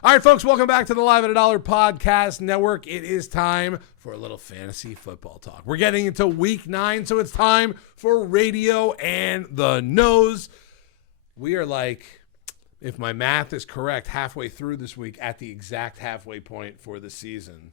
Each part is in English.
All right, folks, welcome back to the Live at a Dollar Podcast Network. It is time for a little fantasy football talk. We're getting into week 9, so it's time for radio and the nose. We are like, if my math is correct, halfway through this week at the exact halfway point for the season.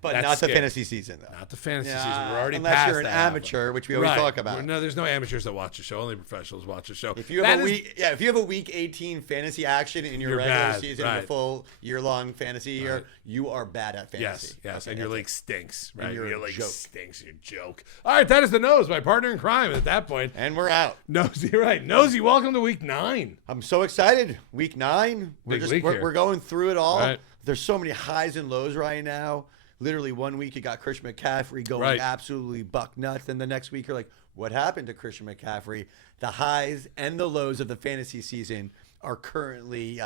But That's not scary. the fantasy season, though. Not the fantasy season. We're already unless past you're an that halfway. amateur, which we always talk about. No, there's no amateurs that watch the show. Only professionals watch the show. If you have if you have a week 18 fantasy action in your You're regular bad, season, right. your full year-long fantasy year, you are bad at fantasy. Yes, Okay, and your that's league it. stinks, And right? you're Your a league joke. stinks. You're a joke. All right, that is the nose, my partner in crime at that point. And we're out. Nosy, right. Nosy, welcome to week 9. I'm so excited. Week 9. Big week here. We're going through it all. Right. There's so many highs and lows right now. Literally 1 week you got Christian McCaffrey going Right. absolutely buck nuts. And the next week you're like, what happened to Christian McCaffrey? The highs and the lows of the fantasy season are currently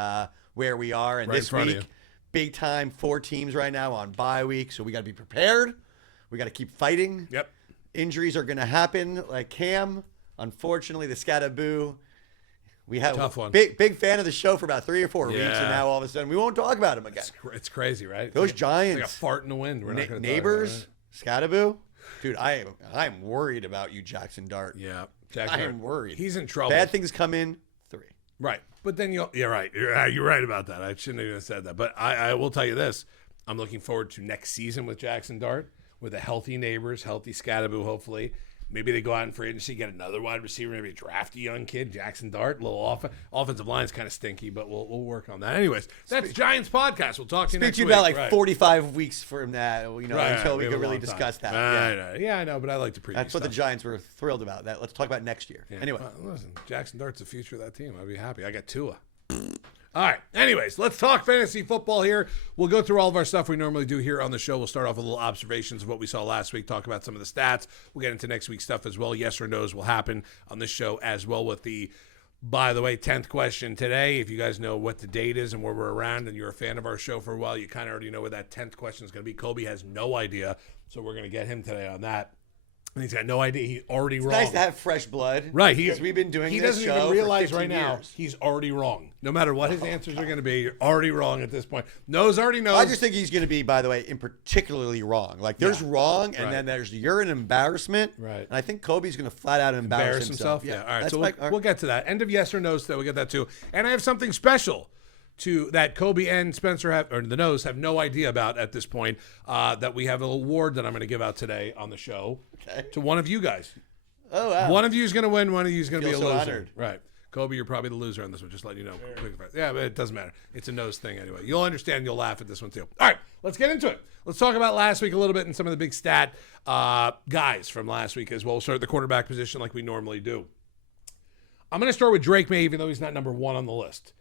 where we are. And Right in this front of week, you. big time, 4 teams right now on bye week. So we got to be prepared. We got to keep fighting. Yep. Injuries are going to happen like Cam. Unfortunately, the Scataboo. We have Tough one. big fan of the show for about 3 or 4 weeks, Yeah. and now all of a sudden we won't talk about him again. It's crazy, right? Those It's Giants, like a fart in the wind. We're not going to neighbors, Scataboo, dude. I'm worried about you, Jackson Dart. Yeah, Jack I Hart. am worried. He's in trouble. Bad things come in 3. Right. But then you're right. You're right about that. I shouldn't have even said that. But I will tell you this. I'm looking forward to next season with Jackson Dart, with a healthy neighbors, healthy Scataboo, hopefully. Maybe they go out in free agency, get another wide receiver, maybe draft a young kid, Jackson Dart. A little offensive line's kind of stinky, but we'll work on that. Anyways, that's Giants Podcast. We'll talk to you next Speak to you week. about like Right. 45 weeks from that, until Right, we we have can a really long discuss time. that. Yeah. Right. Yeah, I know, but I like to preview That's what the stuff. Giants were thrilled about. That let's talk about next year. Yeah. Anyway, Well, listen, Jackson Dart's the future of that team. I'd be happy. I got Tua. All right. Anyways, let's talk fantasy football here. We'll go through all of our stuff we normally do here on the show. We'll start off with little observations of what we saw last week, talk about some of the stats. We'll get into next week's stuff as well. Yes or no's will happen on this show as well with the, by the way, 10th question today. If you guys know what the date is and where we're around and you're a fan of our show for a while, you kind of already know where that 10th question is going to be. Kobe has no idea, so we're going to get him today on that. And he's got no idea. He's already wrong. nice to have fresh blood, Right, because we've been doing he this doesn't show even for realize 15 right now years. he's already wrong. No matter what his answers are going to be, you're already wrong at this point. Knows already knows. I just think he's going to be, by the way, in particularly wrong. Like there's wrong, and Right. then there's you're an embarrassment. Right. And I think Kobe's going to flat out embarrass himself. Yeah. All right. That's So my- we'll get to that. End of yes or no. So we'll get that too. And I have something special to that Kobe and Spencer have, or the nose have no idea about at this point. That we have an award that I'm going to give out today on the show to one of you guys. Oh wow. One of you is going to win. One of you is going to be a Feel so loser. honored. Right. Kobe, you're probably the loser on this one. Just letting you know. Quick fact. Yeah, but it doesn't matter. It's a nose thing anyway. You'll understand. You'll laugh at this one too. All right. Let's get into it. Let's talk about last week a little bit and some of the big stat guys from last week as well. We'll start at the quarterback position like we normally do. I'm going to start with Drake May, even though he's not number 1 on the list.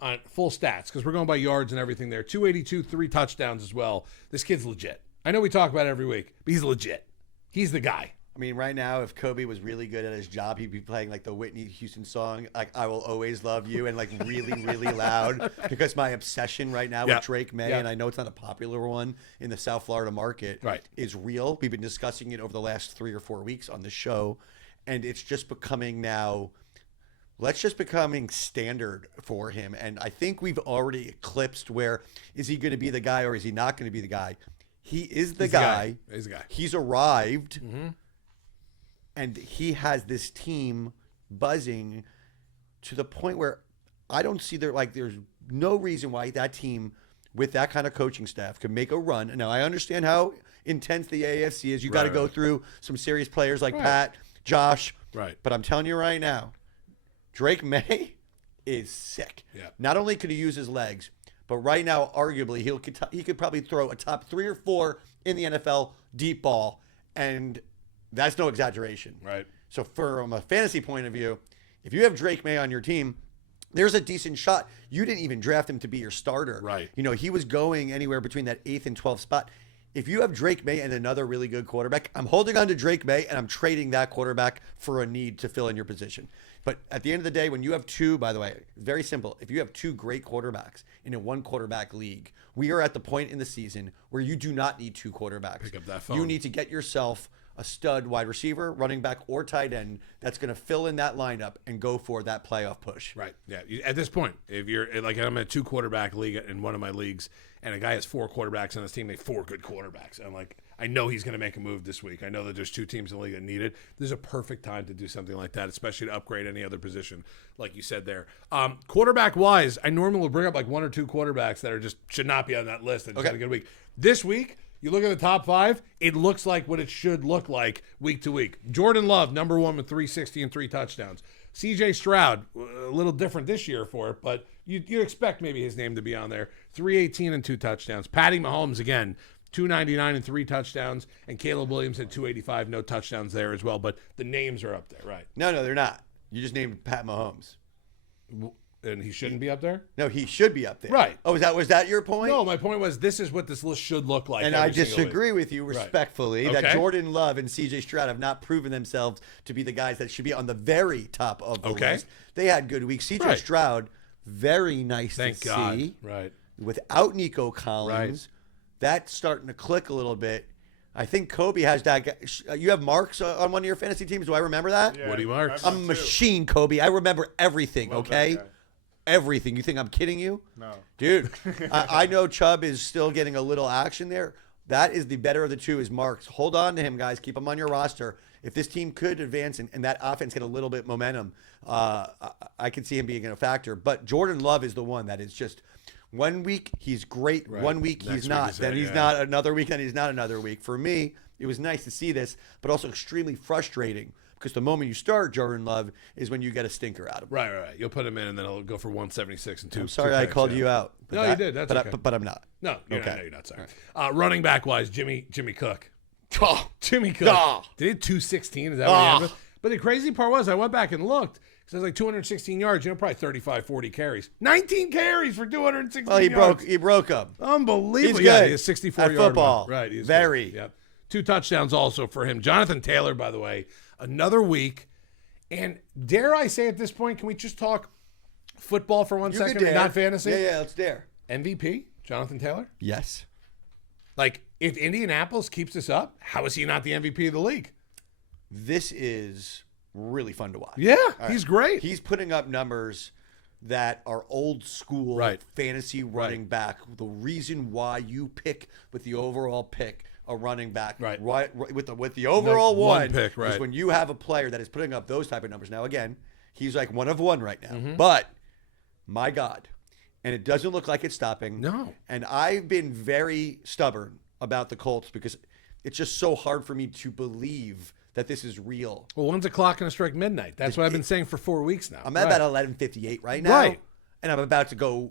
On full stats, because we're going by yards and everything there. 282, 3 touchdowns as well. This kid's legit. I know we talk about it every week, but he's legit. He's the guy. I mean, right now, if Kobe was really good at his job, he'd be playing like the Whitney Houston song, like "I Will Always Love You," and like really, really loud. Because my obsession right now Yeah. with Drake May, Yeah. and I know it's not a popular one in the South Florida market, Right. is real. We've been discussing it over the last 3 or 4 weeks on the show, and it's just becoming now. Let's just becoming standard for him, and I think we've already eclipsed where is he going to be the guy or is he not going to be the guy? He is the guy. He's the guy. He's arrived. And he has this team buzzing to the point where I don't see there's no reason why that team with that kind of coaching staff could make a run. Now I understand how intense the AFC is. You got to go through some serious players like Pat, Josh. Right. But I'm telling you right now, Drake May is sick. Yeah. Not only could he use his legs, but right now, arguably, he could probably throw a top 3 or 4 in the NFL deep ball, and that's no exaggeration. Right. So from a fantasy point of view, if you have Drake May on your team, there's a decent shot. You didn't even draft him to be your starter. Right. You know, he was going anywhere between that 8th and 12th spot. If you have Drake May and another really good quarterback, I'm holding on to Drake May and I'm trading that quarterback for a need to fill in your position. But at the end of the day, when you have 2, by the way, very simple. If you have 2 great quarterbacks in a 1 quarterback league, we are at the point in the season where you do not need 2 quarterbacks. Pick up that phone. You need to get yourself a stud wide receiver, running back, or tight end that's going to fill in that lineup and go for that playoff push. Right. Yeah. At this point, if you're like, I'm in a 2-quarterback league in one of my leagues, and a guy has 4 quarterbacks on his team, they have 4 good quarterbacks. And like, I know he's going to make a move this week. I know that there's 2 teams in the league that need it. There's a perfect time to do something like that, especially to upgrade any other position, like you said there. Quarterback wise, I normally will bring up like 1 or 2 quarterbacks that are just should not be on that list and just had a good week. This week, you look at the top 5, it looks like what it should look like week to week. Jordan Love, number 1 with 360 and 3 touchdowns. CJ Stroud, a little different this year for it, but you'd expect maybe his name to be on there. 318 and 2 touchdowns. Patty Mahomes, again, 299 and 3 touchdowns. And Caleb Williams at 285, no touchdowns there as well. But the names are up there, right? No, they're not. You just named Pat Mahomes. And he shouldn't be up there? No, he should be up there. Right. Oh, was that your point? No, my point was this is what this list should look like. And I disagree with you respectfully that Okay. Jordan Love and CJ Stroud have not proven themselves to be the guys that should be on the very top of the list. They had good weeks. CJ Stroud, very nice Thank to God. see. Right. Without Nico Collins, that's starting to click a little bit. I think Kobe has that guy. You have Marks on one of your fantasy teams. Do I remember that? Yeah, Woody Marks. I'm a machine, Kobe. I remember everything, Love that okay? guy. Everything. You think I'm kidding you? No. Dude, I know Chubb is still getting a little action there. That is the better of the two is Marks. Hold on to him, guys. Keep him on your roster. If this team could advance and that offense get a little bit momentum, I could see him being a factor. But Jordan Love is the one that is just 1 week, he's great. Right. 1 week, Next he's week not. is Then it, he's yeah. not another week, then he's not another week. For me, it was nice to see this, but also extremely frustrating because the moment you start Jordan Love is when you get a stinker out of him. Right. You'll put him in, and then he'll go for 176 and 2. I'm sorry I called you out. but No, you did. That's okay. but I'm not. No, Okay. no, you're not. Sorry. Running back wise, Jimmy Cook. Oh, Jimmy Cook. Did he have 216? Is that what he had? But the crazy part was I went back and looked. It says like 216 yards, probably 35, 40 carries. 19 carries for 216 well, yards. he broke him. Unbelievable. He's Yeah, good he has 64 at yard football. Run. Right. He's Very. Good. Yep. 2 touchdowns also for him. Jonathan Taylor, by the way, another week. And dare I say at this point, can we just talk football for 1 You second could and dare. not fantasy? Yeah, let's dare. MVP, Jonathan Taylor? Yes. Like, if Indianapolis keeps this up, how is he not the MVP of the league? This is really fun to watch. Yeah, All he's great. He's putting up numbers that are old school Right. fantasy running back. The reason why you pick with the overall pick a running back Right. with the overall one one pick, is right. when you have a player that is putting up those type of numbers. Now again, he's like 1 of 1 right now. Mm-hmm. But my God. And it doesn't look like it's stopping. No. And I've been very stubborn about the Colts because it's just so hard for me to believe that this is real. Well, when's the clock going to strike midnight? That's what I've been saying for 4 weeks now. I'm at about 11:58 right now. Right. And I'm about to go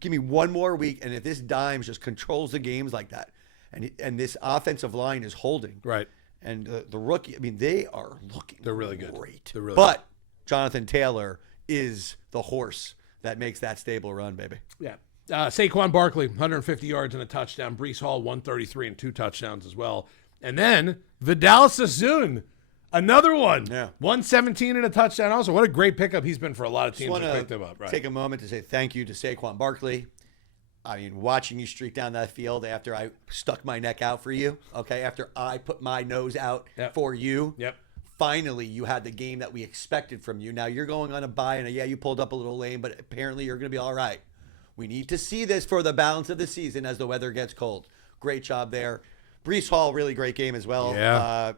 give me one more week. And if this Dimes just controls the games like that, and this offensive line is holding. Right. And the rookie, I mean, they are looking They're really good. great. They're really but Jonathan Taylor is the horse that makes that stable run, baby. Yeah. Saquon Barkley, 150 yards and a touchdown. Brees Hall, 133 and 2 touchdowns as well. And then Vidal Sassoon, another one. Yeah. 117 and a touchdown also. What a great pickup he's been for a lot of Just teams want that to picked him up. Right. take a moment to say thank you to Saquon Barkley. I mean, watching you streak down that field after I stuck my neck out for you, okay, after I put my nose out Yep. for you. Yep. Finally, you had the game that we expected from you. Now you're going on a bye, and yeah, you pulled up a little lame, but apparently you're going to be all right. We need to see this for the balance of the season as the weather gets cold. Great job there. Brees Hall, really great game as well. Yeah.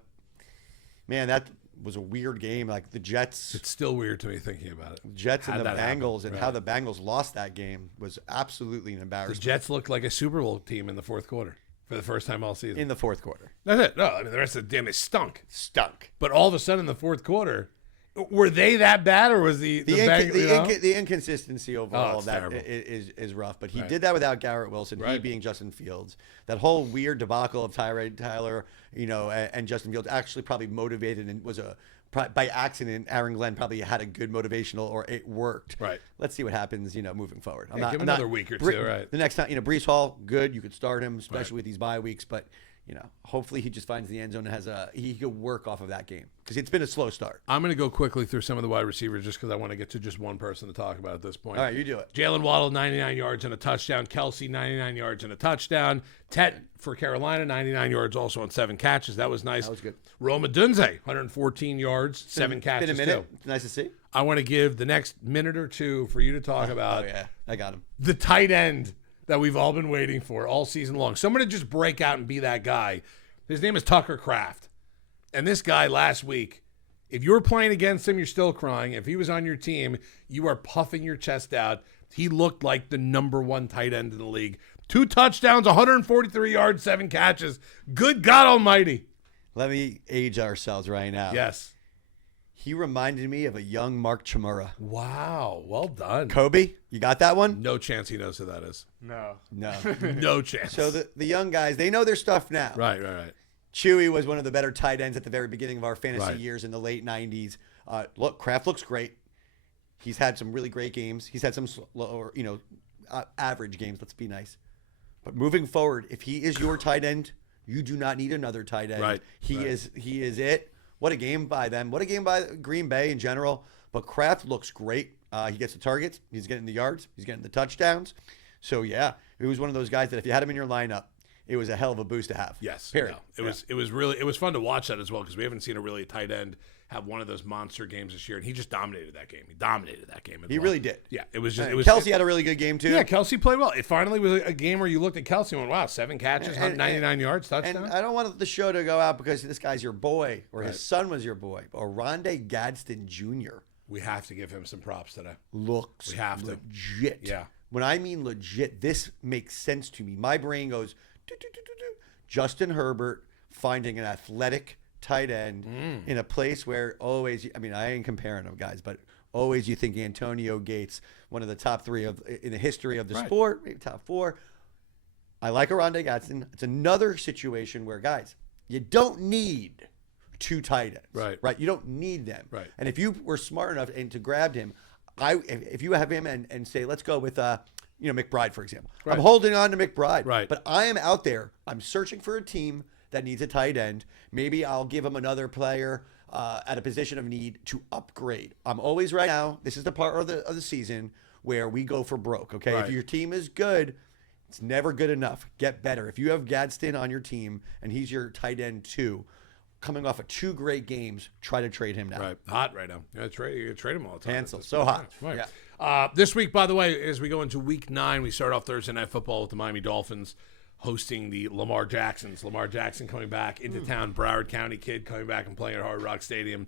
Man, that was a weird game. Like the Jets. It's still weird to me thinking about it. Jets and How'd the that happen? Bengals and Right. how the Bengals lost that game was absolutely an The embarrassment Jets looked like a Super Bowl team in the fourth quarter for the first time all season. in the fourth quarter. That's it. No, I mean, the rest of the damn it stunk. Stunk. But all of a sudden in the fourth quarter, were they that bad or was the The inconsistency overall Oh, of it's that terrible. is rough. But he Right. did that without Garrett Wilson. He Right. being Justin Fields. That whole weird debacle of Tyrod Taylor, and Justin Fields actually probably motivated and was by accident. Aaron Glenn probably had a good motivational, or it worked. Right. Let's see what happens. Moving forward. Yeah, give him another week or two, right. The next time, Brees Hall, good. You could start him, especially with these bye weeks. But hopefully he just finds the end zone and he could work off of that game because it's been a slow start. I'm going to go quickly through some of the wide receivers just because I want to get to just one person to talk about at this point. All right, you do it. Jalen Waddle, 99 yards and a touchdown. Kelsey, 99 yards and a touchdown. Tet for Carolina, 99 yards also on 7 catches. That was nice. That was good. Roma Dunze, 114 yards, 7 catches Been a minute. too. It's nice to see. I want to give the next minute or two for you to talk about Oh, yeah. I got him. the tight end that we've all been waiting for all season long. Someone to just break out and be that guy. His name is Tucker Kraft. And this guy last week, if you were playing against him, you're still crying. If he was on your team, you are puffing your chest out. He looked like the number 1 tight end in the league. 2 touchdowns, 143 yards, 7 catches. Good God almighty. Let me age ourselves right now. Yes. He reminded me of a young Mark Chmura. Wow. Well done. Kobe, you got that one? No chance he knows who that is. No. No. No chance. So the young guys, they know their stuff now. Right. Chewy was one of the better tight ends at the very beginning of our fantasy Right. years in the late 90s. Look, Kraft looks great. He's had some really great games. He's had some lower, average games. Let's be nice. But moving forward, if he is your tight end, you do not need another tight end. Right. He is it. What a game by them. What a game by Green Bay in general. But Kraft looks great. He gets the targets. He's getting the yards. He's getting the touchdowns. So, yeah, he was one of those guys that if you had him in your lineup, it was a hell of a boost to have. Yes. Period. No, it was fun to watch that as well because we haven't seen a really tight end have one of those monster games this year, and he just dominated that game. He dominated that game. He really did. Yeah, it was just. And It was Kelsey had a really good game, too. Yeah, Kelsey played well. It finally was a game where you looked at Kelsey and went, "Wow, 7 catches, And- 99 yards, touchdown." And I don't want the show to go out because this guy's your boy or Right. his son was your boy. Or Rondé Gadsden Jr. We have to give him some props today. looks We have to. legit. Yeah. When I mean legit, this makes sense to me. My brain goes, "Do, do, do, do, do." Justin Herbert finding an athletic tight end in a place where always, I mean, I ain't comparing them, guys, but always you think Antonio Gates, one of the top 3 in the history of the Right. sport, maybe top 4. I like Rondé Gadsden. It's another situation where, guys, you don't need 2 tight ends. Right. You don't need them. Right. And if you were smart enough and to grab him, if you have him and say, let's go with McBride, for example. Right. I'm holding on to McBride. Right. But I am out there. I'm searching for a team that needs a tight end. Maybe I'll give him another player at a position of need to upgrade. I'm always right now. This is the part of the season where we go for broke. Okay. Right. If your team is good, it's never good enough. Get better. If you have Gadsden on your team and he's your tight end too, coming off of 2 great games, try to trade him now. Right, hot right now. You trade him all the time. Hansel, so hot. Right. Yeah. This week, by the way, as we go into Week 9, we start off Thursday Night Football with the Miami Dolphins hosting the Lamar Jacksons. Lamar Jackson coming back into town, Broward County kid coming back and playing at Hard Rock Stadium.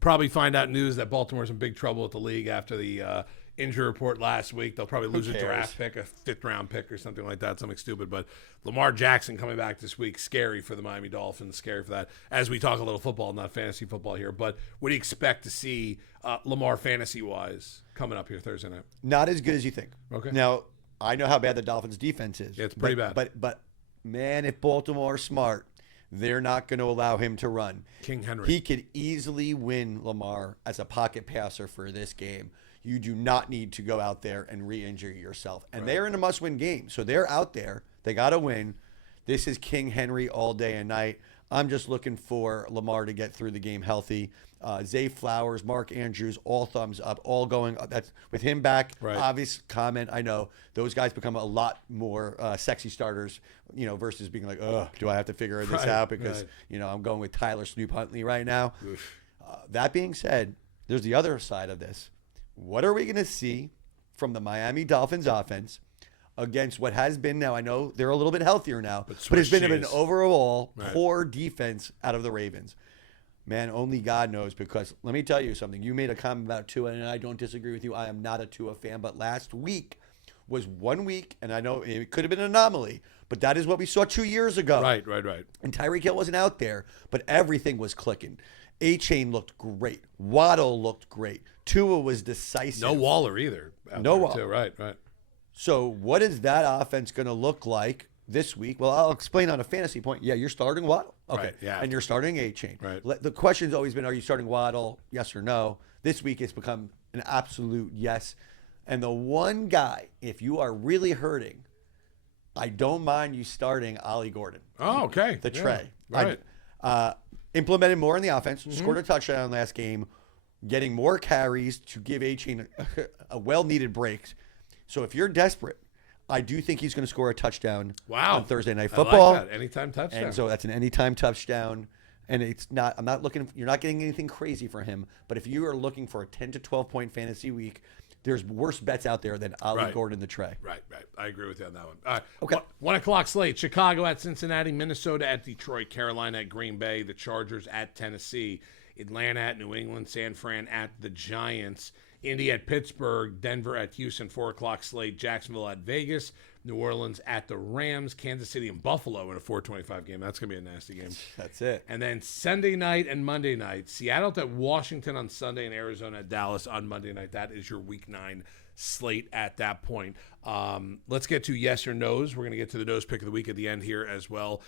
Probably find out news that Baltimore's in big trouble with the league after the injury report last week. They'll probably lose a cares? draft pick, a 5th-round pick or something like that, something stupid. But Lamar Jackson coming back this week, scary for the Miami Dolphins, scary for that. As we talk a little football, not fantasy football here, but what do you expect to see Lamar fantasy-wise coming up here Thursday night? Not as good as you think. Okay. Now, I know how bad the Dolphins' defense is. Yeah, it's pretty bad. But man, if Baltimore's smart, they're not going to allow him to run. King Henry. He could easily win Lamar as a pocket passer for this game. You do not need to go out there and re-injure yourself. And they're in a must-win game. So they're out there. They got to win. This is King Henry all day and night. I'm just looking for Lamar to get through the game healthy. Zay Flowers, Mark Andrews, all thumbs up, all going. That's with him back. Right. Obvious comment. I know those guys become a lot more sexy starters, versus being like, oh, do I have to figure this Right, out because right. I'm going with Tyler Snoop Huntley right now. That being said, there's the other side of this. What are we going to see from the Miami Dolphins offense against what has been now? I know they're a little bit healthier now, but it's been an cheese. overall Right. poor defense out of the Ravens. Man, only God knows, because let me tell you something. You made a comment about Tua, and I don't disagree with you. I am not a Tua fan, but last week was 1 week, and I know it could have been an anomaly, but that is what we saw 2 years ago. Right. And Tyreek Hill wasn't out there, but everything was clicking. A-Chain looked great. Waddle looked great. Tua was decisive. No Waller either. No there, Waller. too. Right. So what is that offense going to look like this week? Well, I'll explain on a fantasy point. Yeah, you're starting Waddle. Okay. Right, yeah. And you're starting A-Chain. Right. The question's always been, are you starting Waddle, yes or no? This week it's become an absolute yes. And the one guy, if you are really hurting, I don't mind you starting Ollie Gordon. Oh, okay. The Yeah. tray. Right. Implemented more in the offense, Mm-hmm. scored a touchdown last game, getting more carries to give A-Chain a well-needed break. So if you're desperate, I do think he's going to score a touchdown on Thursday Night Football. I like that. Anytime touchdown. And so that's an anytime touchdown. And you're not getting anything crazy for him. But if you are looking for a 10 to 12 point fantasy week, there's worse bets out there than Ollie Right. Gordon the tray. Right. I agree with you on that one. All right. Okay. 1 o'clock slate. Chicago at Cincinnati, Minnesota at Detroit, Carolina at Green Bay, the Chargers at Tennessee, Atlanta at New England, San Fran at the Giants, Indy at Pittsburgh, Denver at Houston, 4 o'clock slate, Jacksonville at Vegas, New Orleans at the Rams, Kansas City and Buffalo in a 4:25 game. That's going to be a nasty game. That's it. And then Sunday night and Monday night, Seattle at Washington on Sunday and Arizona at Dallas on Monday night. That is your Week 9 slate at that point. Let's get to yes or no's. We're going to get to the nose pick of the week at the end here as well.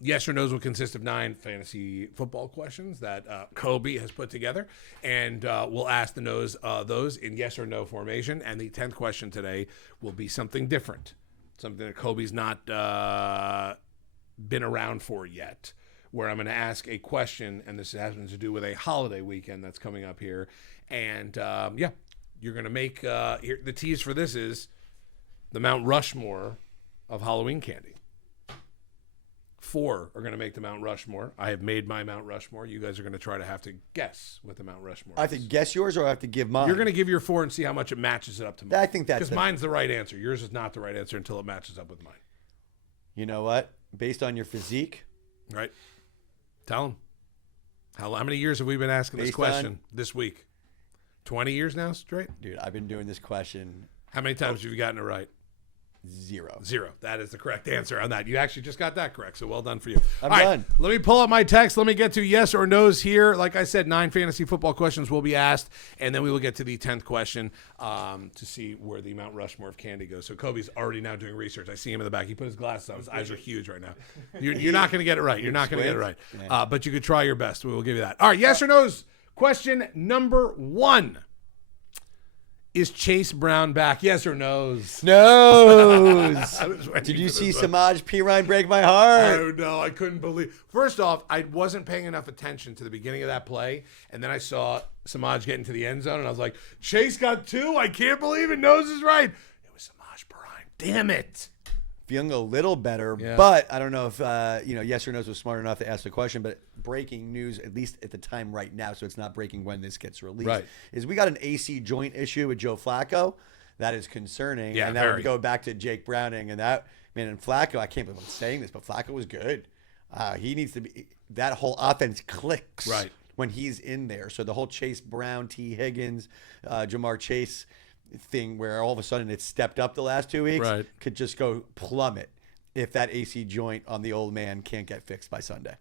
Yes or no's will consist of 9 fantasy football questions that Kobe has put together, and we'll ask the nose those in yes or no formation. And the 10th question today will be something different, something that Kobe's not been around for yet, where I'm going to ask a question, and this has to do with a holiday weekend that's coming up here. And you're going to make here, the tease for this is the Mount Rushmore of Halloween candy. 4 are going to make the Mount Rushmore. I have made my Mount Rushmore. You guys are going to try to have to guess what the Mount Rushmore I have to is. guess yours, or I have to give mine. You're going to give your 4 and see how much it matches it up to mine. I think that's because mine's the right answer. Yours is not the right answer until it matches up with mine. You know what? Based on your physique, Right? Tell them. How many years have we been asking this Based question this week? 20 years now straight? dude, I've been doing this question How many times have you gotten it right? 0. 0. That is the correct answer on that. You actually just got that correct, so well done for you. I'm All right, done. let me pull up my text. Let me get to yes or no's here. Like I said, 9 fantasy football questions will be asked, and then we will get to the 10th question to see where the Mount Rushmore of candy goes. So Kobe's already now doing research. I see him in the back. He put his glasses on. His eyes are huge right now. You're not going to get it right. You're not going to get it right. But you could try your best. We will give you that. All right, yes or no's. Question number 1. Is Chase Brown back? Yes or no's? No's. I was waiting Did you for see this one. Samaj Pirine break my heart? Oh, no, I couldn't believe. First off, I wasn't paying enough attention to the beginning of that play, and then I saw Samaj get into the end zone, and I was like, Chase got 2? I can't believe it. Nose is right. It was Samaj Perine. Damn it. Feeling a little better, Yeah. but I don't know if yes or no's was smart enough to ask the question. But breaking news, at least at the time right now, so it's not breaking when this gets released, Right. is we got an AC joint issue with Joe Flacco. That is concerning. Yeah, and that very. would go back to Jake Browning and that man and Flacco. I can't believe I'm saying this, but Flacco was good. He needs to be. That whole offense clicks Right. when he's in there. So the whole Chase Brown, T. Higgins, Jamar Chase thing, where all of a sudden it's stepped up the last 2 weeks, Right. could just go plummet if that AC joint on the old man can't get fixed by Sunday.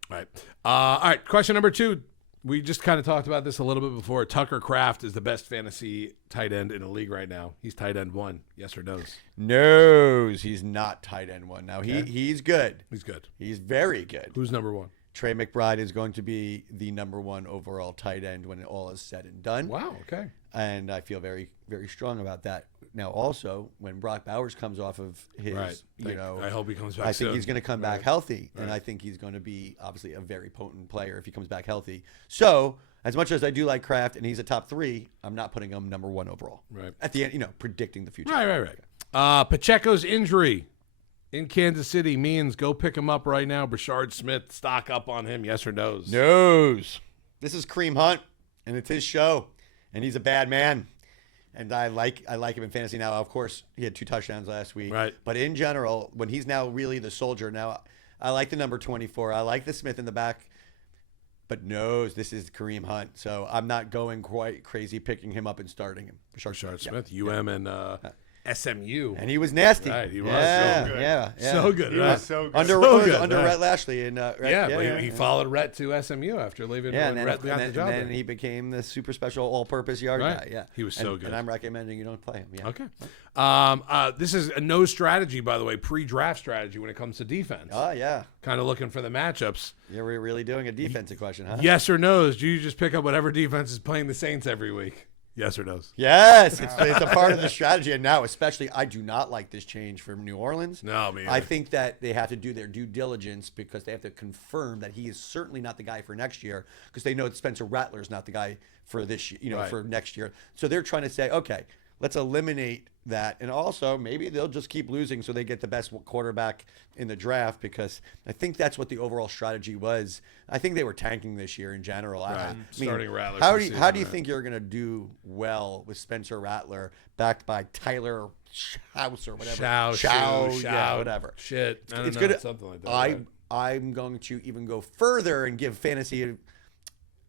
All right, question number 2. We just kind of talked about this a little bit before. Tucker Kraft is the best fantasy tight end in the league right now. He's tight end 1. Yes or no's? No's, he's not tight end 1. Now he's good. He's good. He's very good. Who's number 1? Trey McBride is going to be the number 1 overall tight end when it all is said and done. Wow, okay. And I feel very, very strong about that. Now, also, when Brock Bowers comes off of his, Right. I hope he comes back I think soon. he's going to come back healthy. And I think he's going to be, obviously, a very potent player if he comes back healthy. So, as much as I do like Kraft and he's a top 3, I'm not putting him number 1 overall. Right. At the end, predicting the future. Right. Pacheco's injury in Kansas City means go pick him up right now. Brashard Smith, stock up on him. Yes or no's? No's. This is Kareem Hunt, and it's his show, and he's a bad man. And I like him in fantasy now. Of course, he had 2 touchdowns last week. Right. But in general, when he's now really the soldier, now I like the number 24. I like the Smith in the back. But no's, this is Kareem Hunt. So I'm not going quite crazy picking him up and starting him. Brashard Smith, UM, and SMU. And he was nasty. Right, he was yeah, so good. Yeah, So good. He right? was so good. Under So good, under right. Rhett Lashley. And, right? He followed Rhett to SMU after leaving Yeah, when and Rhett then, got the and job. then there. he became the super special all-purpose yard Right. guy. Yeah, He was so good. And I'm recommending you don't play him. Yeah. Okay. This is a no strategy, by the way, pre-draft strategy when it comes to defense. Oh yeah, Kind of looking for the matchups. yeah. We're really doing a defensive question, huh? Yes or no's? Do you just pick up whatever defense is playing the Saints every week? Yes or no? Yes, it's a part of the strategy. And now, especially, I do not like this change from New Orleans. No, me I either. think that they have to do their due diligence because they have to confirm that he is certainly not the guy for next year because they know that Spencer Rattler is not the guy for this, Right. for next year. So they're trying to say, okay, let's eliminate that. And also, maybe they'll just keep losing so they get the best quarterback in the draft because I think that's what the overall strategy was. I think they were tanking this year in general. I mean, Starting Rattler How for do you, the how season, do you right. think you're going to do well with Spencer Rattler backed by Tyler House or whatever? Yeah, whatever. Shit. I don't It's know, good. something like that. right. I'm going to even go further and give fantasy.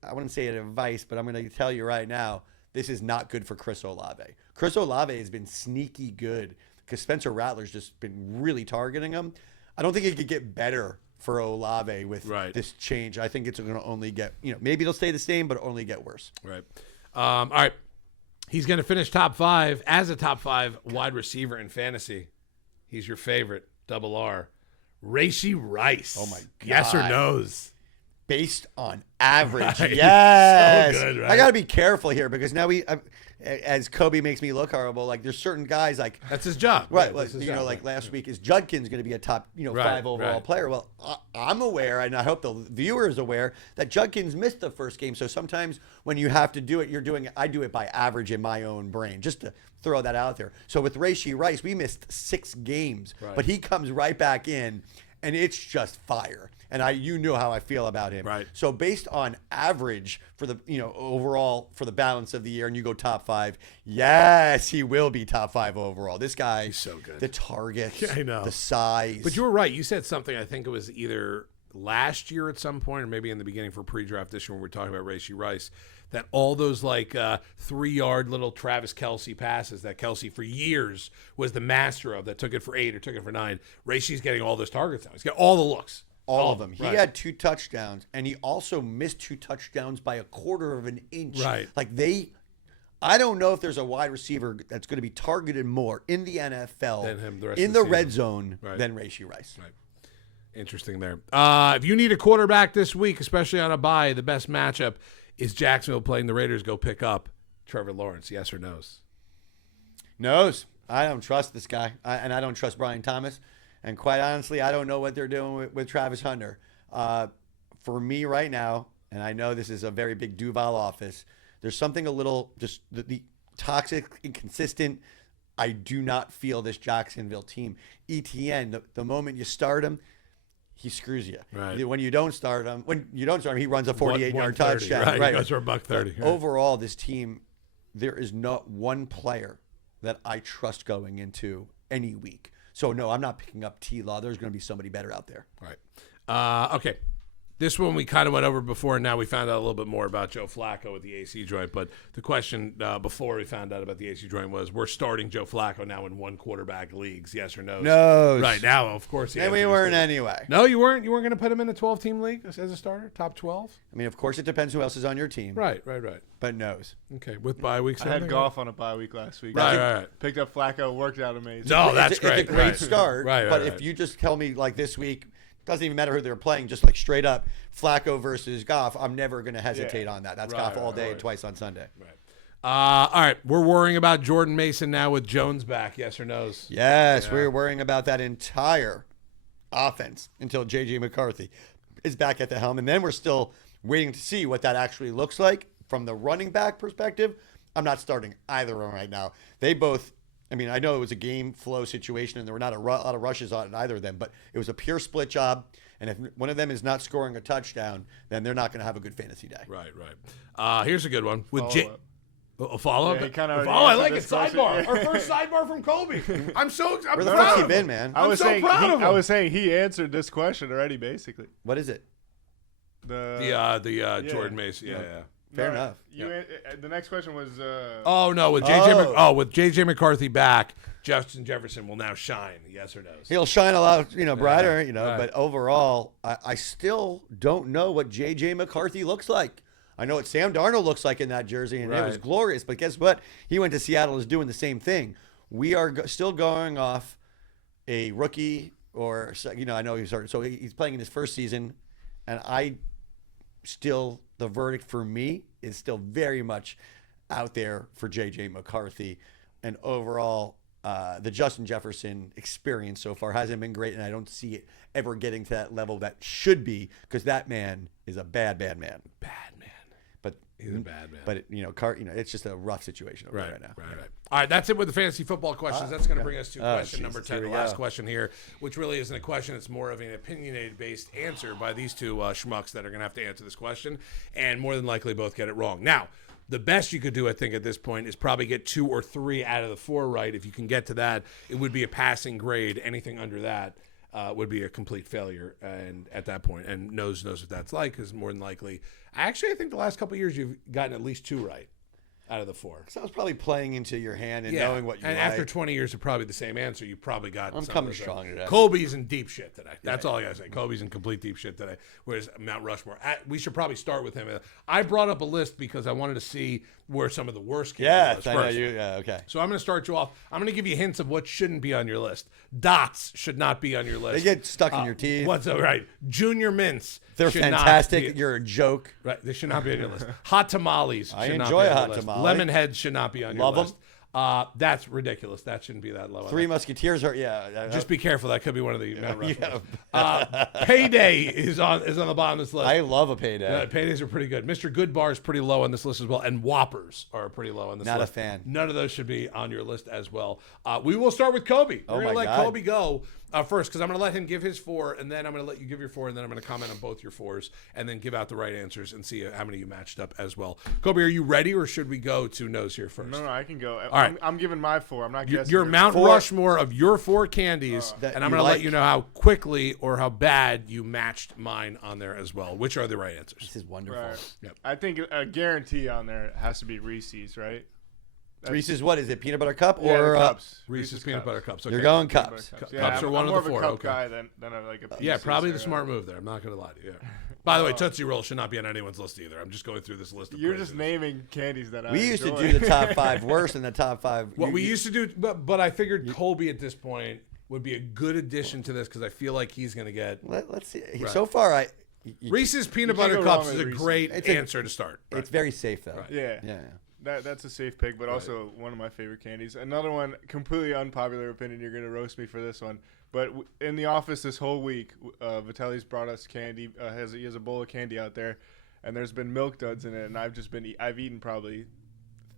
I wouldn't say it advice, but I'm going to tell you right now, this is not good for Chris Olave. Chris Olave has been sneaky good because Spencer Rattler's just been really targeting him. I don't think it could get better for Olave with Right. this change. I think it's going to only get, maybe it'll stay the same, but only get worse. Right. All right. He's going to finish top 5 as a top 5 wide receiver in fantasy. He's your favorite, double R. Rashee Rice. Oh, my Yes or God. no's? Based on average, Right. yes. So good, right? I got to be careful here because now as Kobe makes me look horrible, like there's certain guys like That's his job. right, Yeah, like, that's his you job, know, like right. last week is Judkins going to be a top, Right, 5 overall right. player? Well, I'm aware, and I hope the viewer is aware that Judkins missed the first game. So sometimes when you have to do it, I do it by average in my own brain, just to throw that out there. So with Rashee Rice, we missed 6 games, Right. but he comes right back in, and it's just fire. And you know how I feel about him. Right. So based on average for the overall for the balance of the year, and you go top 5, yes, he will be top 5 overall. This guy, He's so good. The targets, Yeah, I know. the size. But you were right. You said something, I think it was either last year at some point or maybe in the beginning for pre-draft this year when we were talking about Rashee Rice, that all those 3-yard little Travis Kelce passes that Kelce for years was the master of, that took it for 8 or took it for 9. Rashee's getting all those targets now. He's got all the looks. all of them. He right. had 2 touchdowns, and he also missed 2 touchdowns by a quarter of an inch. Right. I don't know if there's a wide receiver that's going to be targeted more in the NFL Than him the rest in of the the red season. zone Right. than Rashee Rice. Right. Interesting there. If you need a quarterback this week, especially on a bye, the best matchup is Jacksonville playing the Raiders. Go pick up Trevor Lawrence. Yes or no's? Knows. I don't trust this guy, and I don't trust Brian Thomas. And quite honestly, I don't know what they're doing with Travis Hunter. For me right now, and I know this is a very big Duval office, there's something a little just the toxic, inconsistent. I do not feel this Jacksonville team. ETN, the moment you start him, he screws you. Right. When you don't start him, he runs a 48-yard 130, touchdown. Right. He goes for $130. Right. Overall, this team, there is not one player that I trust going into any week. So, no, I'm not picking up T-Law. There's going to be somebody better out there. Right. Okay. This one we kind of went over before, and now we found out a little bit more about Joe Flacco with the AC joint. But the question before we found out about the AC joint was, we're starting Joe Flacco now in 1 quarterback leagues, yes or no? No. Right now, of course. the And we answer is weren't no. anyway. No, you weren't. You weren't going to put him in a 12-team league as a starter, top 12. I mean, of course, it depends who else is on your team. Right. But knows. Okay, with bye weeks. I had golf on a bye week last week. Right. Picked up Flacco, worked out amazing. No, that's It's great. a great Right. start. Right. But if you just tell me, like, this week, doesn't even matter who they're playing, just like straight up Flacco versus Goff, I'm never going to hesitate on that. That's Goff all day and twice on Sunday. Right. All right, we're worrying about Jordan Mason now with Jones back. Yes or no's? Yes, we're worrying about that entire offense until J.J. McCarthy is back at the helm. And then we're still waiting to see what that actually looks like from the running back perspective. I'm not starting either of them right now. They both, I mean, I know it was a game flow situation and there were not a lot of rushes on either of them, but it was a pure split job. And if one of them is not scoring a touchdown, then they're not going to have a good fantasy day. Right. Here's a good one with Follow-up. A follow-up? Yeah, he kinda already I like it. answered this Sidebar. question. Our first sidebar from Kobe. I'm Where the proud fuck's of he him. been, man? I was so saying proud of him. I was saying he answered this question already, basically. What is it? The Jordan Mason. Yeah. Fair enough. The next question was. Oh no, with JJ McCarthy back, Justin Jefferson will now shine. Yes or no? He'll shine a lot, brighter, right. But overall, I still don't know what J.J. McCarthy looks like. I know what Sam Darnold looks like in that jersey, and it was Right. glorious. But guess what? He went to Seattle, is doing the same thing. We are still going off a rookie, or I know he's so he's playing in his first season, and the verdict for me is still very much out there for J.J. McCarthy. And overall, the Justin Jefferson experience so far hasn't been great, and I don't see it ever getting to that level that should be, because that man is a bad man. Bad man. But He's a bad man. But it's just a rough situation over there right now. Right. All right, that's it with the fantasy football questions. That's going to bring us to question number Jesus, 10, here the we last go. question here, which really isn't a question. It's more of an opinionated-based answer by these two schmucks that are going to have to answer this question, and more than likely both get it wrong. Now, the best you could do, I think, at this point is probably get 2 or 3 out of the 4 right. If you can get to that, it would be a passing grade. Anything under that would be a complete failure, and at that point, and knows what that's like, because more than likely, I think the last couple of years you've gotten at least 2 right out of the 4. So I was probably playing into your hand and knowing what you and like. after 20 years of probably the same answer, you probably got. I'm some coming of those. strong today. Kobe's in deep shit today. That's all I gotta say. Kobe's in complete deep shit today. Whereas Mount Rushmore, we should probably start with him. I brought up a list because I wanted to see where some of the worst games Yes, was I know first. you. Yeah, okay. So I'm going to start you off. I'm going to give you hints of what shouldn't be on your list. Dots should not be on your list. They get stuck in your teeth. What's right? Junior mints. They're should not fantastic. be- You're a joke. Right, they should not be on your list. Hot tamales. I should not enjoy be a on hot your list. tamale. Lemon heads should not be on Love your 'em. list. That's ridiculous. That shouldn't be that low. Three Musketeers are Just be careful. That could be one of the Mount yeah. Rushmores. Payday is on the bottom of this list. I love a payday. Paydays are pretty good. Mr. Goodbar is pretty low on this list as well, and Whoppers are pretty low on this Not a list. fan. None of those should be on your list as well. We will start with Kobe. We're going to my let God. Kobe go first, because I'm going to let him give his 4, and then I'm going to let you give your 4, and then I'm going to comment on both your 4s, and then give out the right answers and see how many you matched up as well. Kobe, are you ready, or should we go to Nose here first? No, I can go. All right. I'm giving my 4. I'm not guessing. Your yours. Mount 4 Rushmore of your 4 candies, That and I'm you going to let like. you know how quickly or how bad you matched mine on there as well. Which are the right answers? This is wonderful. Right. Yep. I think a guarantee on there has to be Reese's, right? Reese's, what is it? Peanut butter cup Yeah, or the cups. Reese's peanut butter cups. Okay. You're going Peanut butter cups. cups. Cups are one I'm of more the of a 4, cup okay. guy than a, like a Yeah, Reese's probably or the a- smart move there. I'm not going to lie to you. By the way, Tootsie Roll should not be on anyone's list either. I'm just going through this list of You're just craziness. naming candies that I We used to enjoy. do the top 5 worse than the top 5. What we used to do, but I figured Kobe at this point would be a good addition to this because I feel like he's going to get Let's see. So far, Reese's peanut You can't butter go wrong cups is with a Reese's. great It's a- answer to start. Right. it's very safe though. Yeah. Yeah. That's a safe pick, but also one of my favorite candies. Another one, completely unpopular opinion. You're gonna roast me for this one, but in the office this whole week, Vitaly's brought us candy. He has a bowl of candy out there, and there's been Milk Duds in it, and I've eaten probably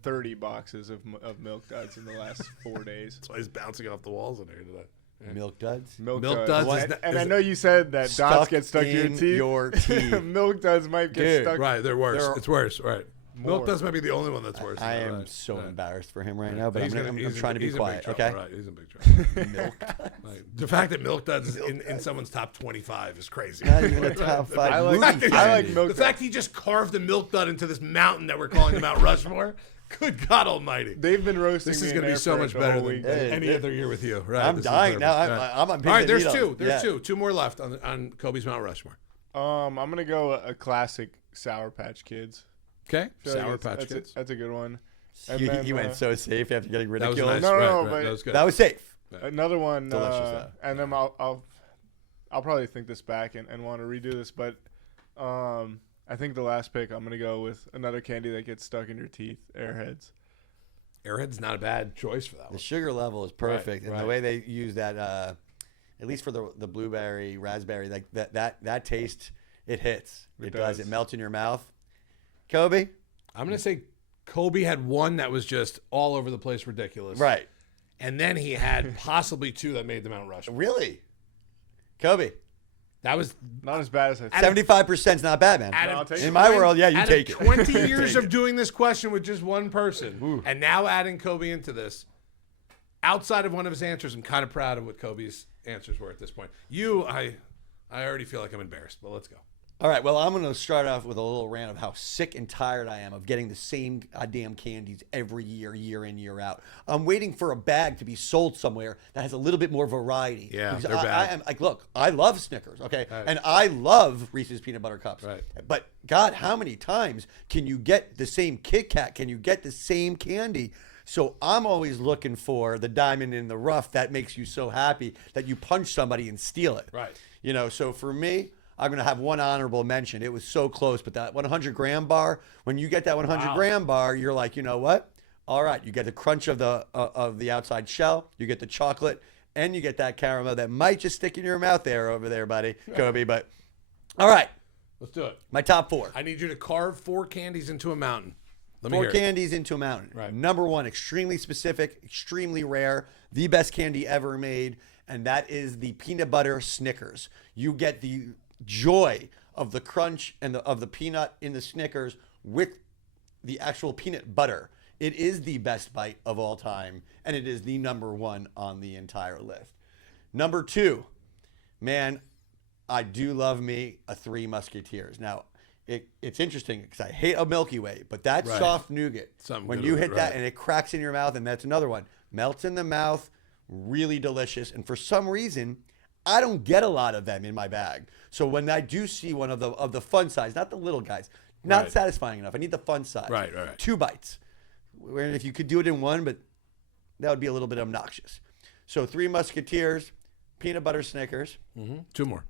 30 boxes of Milk Duds in the last 4 days. That's why he's bouncing off the walls in here today. Milk duds. Milk Duds Duds. is And, the- and is I the- know you said that dots get stuck to your in teeth. your teeth. Milk Duds might get Dude. stuck. Right, they're worse. There are- It's worse. Right. Milk More. Duds might be the only one that's worse. I am Right. so Right. embarrassed for him right now, but He's I'm he's trying to be he's in quiet. big trouble, Okay. Right, he's in big trouble. Milk. Right. The fact that Milk Duds is in someone's top 25 is crazy. Not even a top 5 I like- movie I like candy. Milk The Duds. fact he just carved a Milk Dud into this mountain that we're calling the Mount Rushmore. Good God Almighty! They've been roasting This me is in going to be there so for much the better whole than week. Hey, any other year with you. Right? I'm This is dying now. perfect. Right. I'm on All right, there's Pizza two. Doritos. There's Yeah. two more left on Kobe's Mount Rushmore. I'm gonna go a classic Sour Patch Kids. Okay, Feel like Sour it's- Patch that's Kids. That's a good one. And You, then, you went so safe after getting That was ridiculed. nice. No, right, no, right. but That was good. That was safe. Another one, Delicious, though. and then I'll probably think this back and want to redo this, but I think the last pick I'm gonna go with another candy that gets stuck in your teeth, Airheads. Airhead's not a bad choice for that The one. sugar level is perfect, and right. the way they use that, at least for the blueberry, raspberry, like that taste, it hits. It does. does. It melts in your mouth. Kobe, I'm going to say Kobe had one that was just all over the place, ridiculous. right? And then he had possibly 2 that made the Mount Rushmore. Really, Kobe. That was Not as bad as I thought. 75% is not bad, man. out I'll of take In my world, yeah, you out take of it. 20 years of doing this question with just one person, and now adding Kobe into this. Outside of one of his answers, I'm kind of proud of what Kobe's answers were at this point. I already feel like I'm embarrassed, but let's go. All right, well, I'm going to start off with a little rant of how sick and tired I am of getting the same goddamn candies every year, year in, year out. I'm waiting for a bag to be sold somewhere that has a little bit more variety. Yeah, Because they're I bad. am like, look, I love Snickers, okay? Right. And I love Reese's Peanut Butter Cups. Right. But, God, how many times can you get the same Kit Kat? Can you get the same candy? So I'm always looking for the diamond in the rough that makes you so happy that you punch somebody and steal it. Right. You know, so for me, I'm going to have one honorable mention. It was so close, but that 100-gram bar, when you get that 100-gram bar, you're like, you know what? All right, you get the crunch of the outside shell, you get the chocolate, and you get that caramel that might just stick in your mouth there over there, buddy, Kobe. But all right, Let's do it. my top 4. I need you to carve 4 candies into a mountain. Let me 4 hear it. candies into a mountain. Right. Number 1, extremely specific, extremely rare, the best candy ever made, and that is the peanut butter Snickers. You get the joy of the crunch and of the peanut in the Snickers with the actual peanut butter. It is the best bite of all time, and it is the number 1 on the entire list. Number 2, man, I do love me a Three Musketeers. Now, it's interesting because I hate a Milky Way, but that Right. soft nougat, Something when good you with hit it, that right. and it cracks in your mouth, and that's another one, melts in the mouth, really delicious. And for some reason, I don't get a lot of them in my bag. So when I do see one of the fun size, not the little guys, not Right. satisfying enough. I need the fun size. Right, right. 2 bites. Where if you could do it in one, but that would be a little bit obnoxious. So Three Musketeers, peanut butter Snickers. 2 more.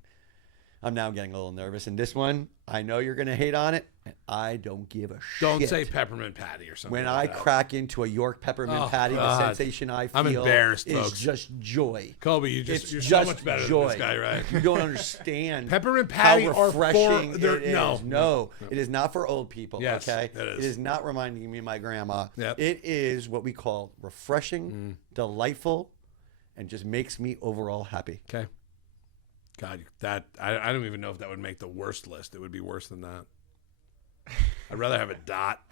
I'm now getting a little nervous. And this one, I know you're going to hate on it, and I don't give a Don't shit. say peppermint patty or something. When like I that. crack into a York peppermint Oh, patty, the God. sensation I feel I'm embarrassed, is folks. just joy. Kobe, you're It's so just much better joy. than this guy, right? You don't understand Peppermint patty how are for- refreshing they're- it is. no. No, it is not for old people. Yes, okay, it is. It is not reminding me of my grandma. Yep. It is what we call refreshing, delightful, and just makes me overall happy. Okay. God, that I don't even know if that would make the worst list. It would be worse than that. I'd rather have a dot.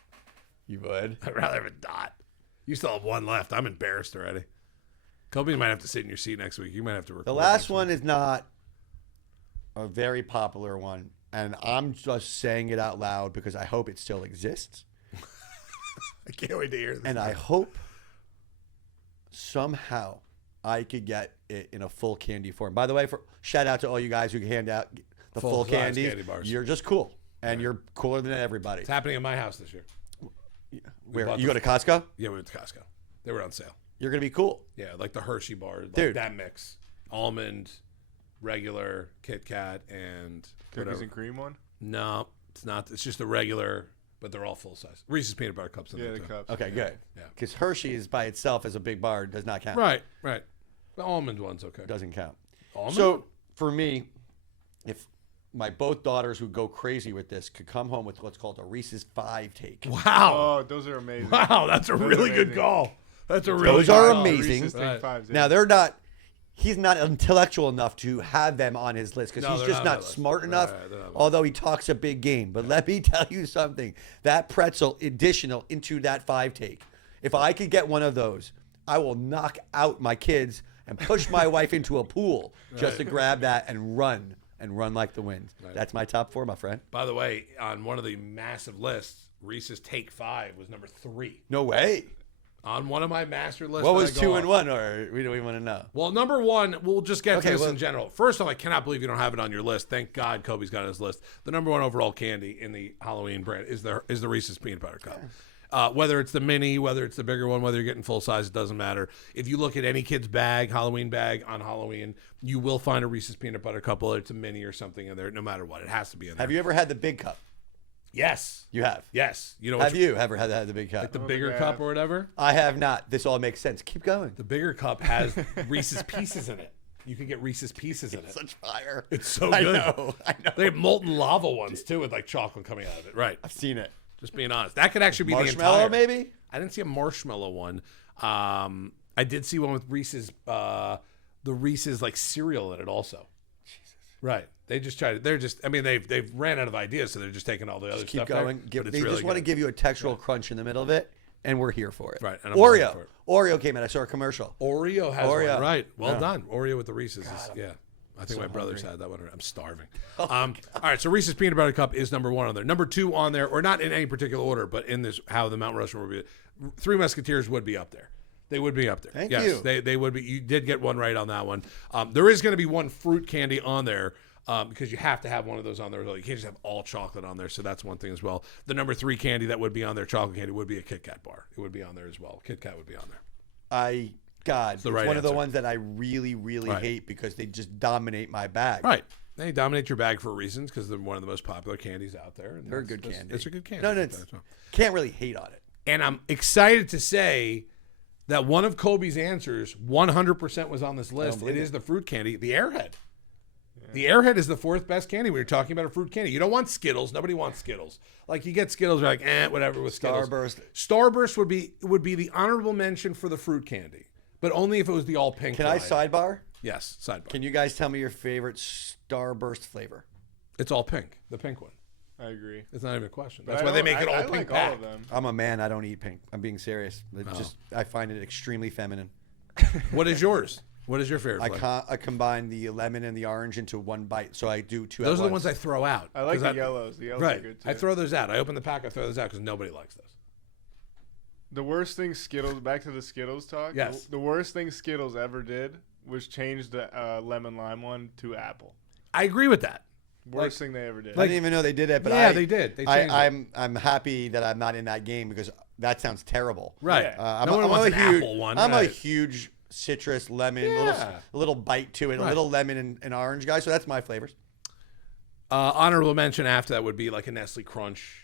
You would? I'd rather have a dot. You still have 1 left. I'm embarrassed already. Kobe might have to sit in your seat next week. You might have to record. The last next one is not a very popular one, and I'm just saying it out loud because I hope it still exists. week. I can't wait to hear this. And I hope somehow I could get it in a full candy form. By the way, shout out to all you guys who hand out the full Full-size candies. candy bars. You're just cool, and you're cooler than everybody. It's happening at my house this year. Where bought you the- go to Costco, Yeah, we went to Costco. They were on sale. you're gonna be cool. Yeah, like the Hershey bar, like Dude. that mix. Almond, regular, Kit Kat, and Cookies whatever. and cream one. No, it's not. It's just a regular, but they're all full size. Reese's peanut butter cups in Yeah, there the too. cups. Okay, good. Yeah. Because Hershey's by itself as a big bar does not count. Right, right. The almond one's okay. Doesn't count. Almond? So for me, if my both daughters who go crazy with this could come home with what's called a Reese's 5 take. Wow. Oh, those are amazing. Wow, that's a Those are really good amazing. call. That's a really Those good are call. amazing. Reese's Take Right. Fives, yeah. Now they're not. He's not intellectual enough to have them on his list because No, he's they're just not on not that list. smart Right, enough. right, they're not on that Although he talks a big game, but let me tell you something: that pretzel additional into that 5 take. If I could get one of those, I will knock out my kids and push my wife into a pool just to grab that and run like the wind. That's my top 4, my friend. By the way, on one of the massive lists, Reese's Take 5 was number 3. No way. On one of my master lists. What that was I go 2 off. and 1, or we don't even want to know? Well, number 1, we'll just get Okay, to this well- in general. First off, I cannot believe you don't have it on your list. Thank God Kobe's got it on his list. The number 1 overall candy in the Halloween brand is the Reese's Peanut Butter Cup. Whether it's the mini, whether it's the bigger one, whether you're getting full size, it doesn't matter. If you look at any kid's bag, Halloween bag on Halloween, you will find a Reese's Peanut Butter Cup, whether it's a mini or something in there, no matter what. It has to be in there. Have you ever had the big cup? Yes. You have. Yes. You know Have which, you ever had the big cup? the don't bigger think I cup have. or whatever? I have not. This all makes sense. Keep going. The bigger cup has Reese's Pieces in it. You can get Reese's Pieces in it. Such fire. It's so I good. know. They have molten lava ones too, with like chocolate coming out of it. Right. I've seen it. Just being honest. That could actually be Marshmallow, the entire. maybe? I didn't see a marshmallow one. I did see one with Reese's, the Reese's like cereal in it also. Jesus. Right. They just tried. They're just. I mean, they've ran out of ideas, so they're just taking all the other Keep stuff. going. There, but it's They really just want to good. give you a textural crunch in the middle of it, and we're here for it. Right, and I'm all Oreo. for it. Oreo came out. I saw a commercial. Oreo has Oreo. one. Right. Well Yeah. done. Oreo with the Reese's. Yeah. I think my brother's had that one. I'm starving. Oh, All right, so Reese's Peanut Butter Cup is number 1 on there. Number 2 on there, or not in any particular order, but in this how the Mount Rushmore would be. Three Musketeers would be up there. They would be up there. Thank yes, you. They would be. You did get one right on that one. There is going to be one fruit candy on there because you have to have one of those on there. You can't just have all chocolate on there. So that's one thing as well. The number 3 candy that would be on there, chocolate candy, would be a Kit Kat bar. It would be on there as well. Kit Kat would be on there. God, it's the right one of the answer. ones that I really, really Right. hate because they just dominate my bag. Right. They dominate your bag for reasons because they're one of the most popular candies out there. And They're a that's- good candy. It's a good candy. No, can't really hate on it. And I'm excited to say that one of Kobe's answers 100% was on this list. It believe is the fruit candy, the Airhead. The Airhead is the fourth best candy. We were talking about a fruit candy. You don't want Skittles. Nobody wants Skittles. Like you get Skittles, you're like, whatever with Skittles. Starburst. Starburst would be the honorable mention for the fruit candy, but only if it was the all pink. Can I variety. sidebar? Yes, sidebar. Can you guys tell me your favorite Starburst flavor? It's all pink, the pink one. I agree. It's not even a question. But That's I why they don't- make it all I pink like pack. all of them. I'm a man. I don't eat pink. I'm being serious. I find it extremely feminine. What is yours? What is your favorite flavor? I combine the lemon and the orange into one bite, so I do two. Those at are the once. ones I throw out. I like 'Cause the yellows. The yellows Right. are good too. I throw those out. I open the pack. I throw those out because nobody likes those. The worst thing Skittles, back to the Skittles talk. Yes. The worst thing Skittles ever did was change the lemon lime one to apple. I agree with that. Worst thing they ever did. I didn't even know they did it, but Yeah, they did. They changed it. I'm happy that I'm not in that game because that sounds terrible. Right. Yeah. I'm, no one I'm wants a an huge, apple one. I'm a right. huge citrus, lemon, Yeah. a little bite to it, a Right. little lemon and orange guy. So that's my flavors. Honorable mention after that would be like a Nestle Crunch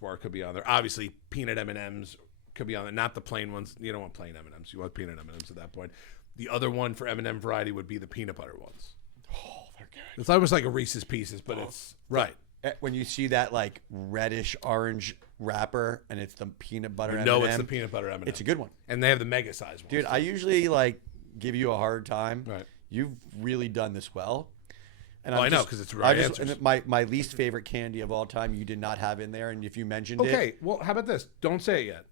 bar could be on there. Obviously, peanut M&Ms could be on there. Not the plain ones. You don't want plain M&Ms. You want peanut M&Ms at that point. The other one for M&M variety would be the peanut butter ones. Oh, they're good. It's almost like a Reese's Pieces, but it's right. When you see that like reddish orange wrapper and it's the peanut butter You M&M, know it's the peanut butter M&M. it's a good one. And they have the mega size ones. Dude, I usually like give you a hard time. Right. You've really done this well. And Oh, I know, 'cause it's the right answers. and my least favorite candy of all time you did not have in there, and if you mentioned it, Okay, well, how about this? Don't say it yet.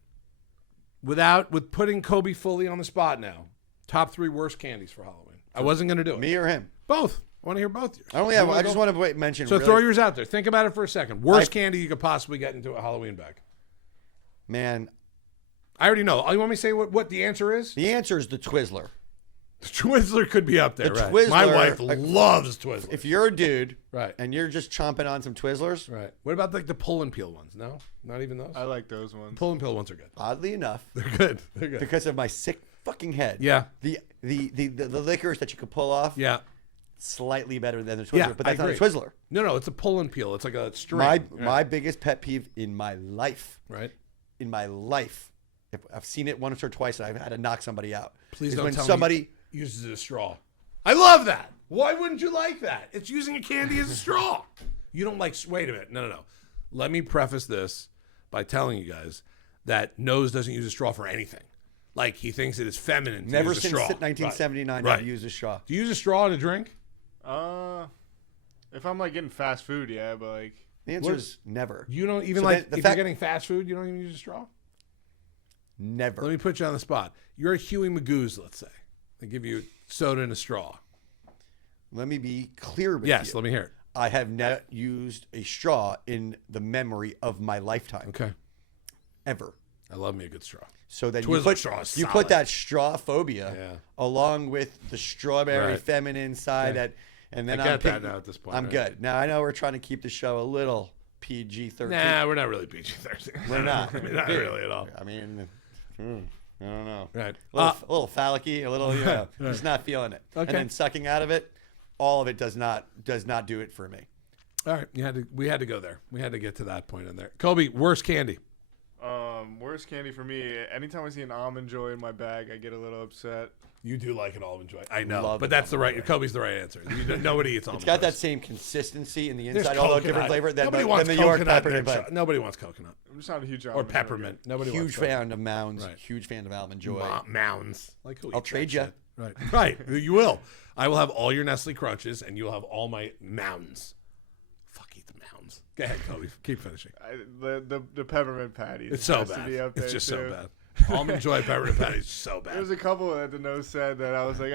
With putting Kobe fully on the spot now, top 3 worst candies for Halloween. I wasn't going to do it. me or him. Both. I want to hear both yours. I only You have. wanna I just go? want to mention. So really, throw yours out there. Think about it for a second. Worst candy you could possibly get into a Halloween bag. man. I already know. Oh, you want me to say what the answer is? The answer is the Twizzler. The Twizzler could be up there, The right? Twizzler, My wife like, loves Twizzlers. If you're a dude, Right. and you're just chomping on some Twizzlers, Right. What about like the pull and peel ones? No, not even those. I like those ones. Pull and peel ones are good. oddly enough, They're good. They're good. because of my sick fucking head, Yeah. the liquors that you could pull off, Yeah. slightly better than the Twizzler, Yeah, but I that's not a agree. Twizzler. No, it's a pull and peel. It's like a string. My biggest pet peeve in my life, right. if I've seen it once or twice, and I've had to knock somebody out. Please is don't when tell somebody me uses a straw. I love that. Why wouldn't you like that? It's using a candy as a straw. You don't like. Wait a minute. No. Let me preface this by telling you guys that Nose doesn't use a straw for anything. Like he thinks it is feminine to never use a since straw. 1979 Right. have used a straw. Do you use a straw in a drink? If I'm like getting fast food, yeah, but like The answer is never. You don't even So like the if fact- you're getting fast food, you don't even use a straw. Never. Let me put you on the spot. You're a Huey Magoo's, let's say. They give you soda and a straw. Let me be clear with Yes, you. let me hear it. I have not used a straw in the memory of my lifetime, Okay. ever. I love me a good straw. So that Twizzler straw is you solid. put that straw phobia Yeah. along with the strawberry Right. feminine side, Okay. that, and then I I'm get that picking- now at this point, I'm right? good. Now I know we're trying to keep the show a little PG-13. Nah, we're not really PG-13. We're not. I mean, not really at all. I mean, I don't know. Right. A little phallic-y, a little, just not feeling it. Okay. And then sucking out of it, all of it does not do it for me. All right. We had to go there. We had to get to that point in there. Kobe, worst candy. worst candy for me. Anytime I see an almond joy in my bag, I get a little upset. You do like an almond joy. I know. Love But an that's the almond right. Kobe's the right answer. Nobody eats almond It's got that joys. same consistency in the There's inside, although coconut. different flavor than Nobody the wants New York coconut. peppermint. in But Nobody wants coconut. I'm just not a huge Or almond peppermint. Nobody huge wants coconut. fan of Mounds. Right. Huge fan of Almond Joy. Mounds. Like who I'll eats trade that ya. shit? Right. Right. You will. I will have all your Nestle Crunches, and you'll have all my Mounds. Fuck, eat the Mounds. Go ahead, Kobe. Keep finishing. The peppermint patties. It's so has to bad. be up It's there, just too. so bad. Almond Joy peppermint patties is so bad. There's a couple that the nose said that I was like,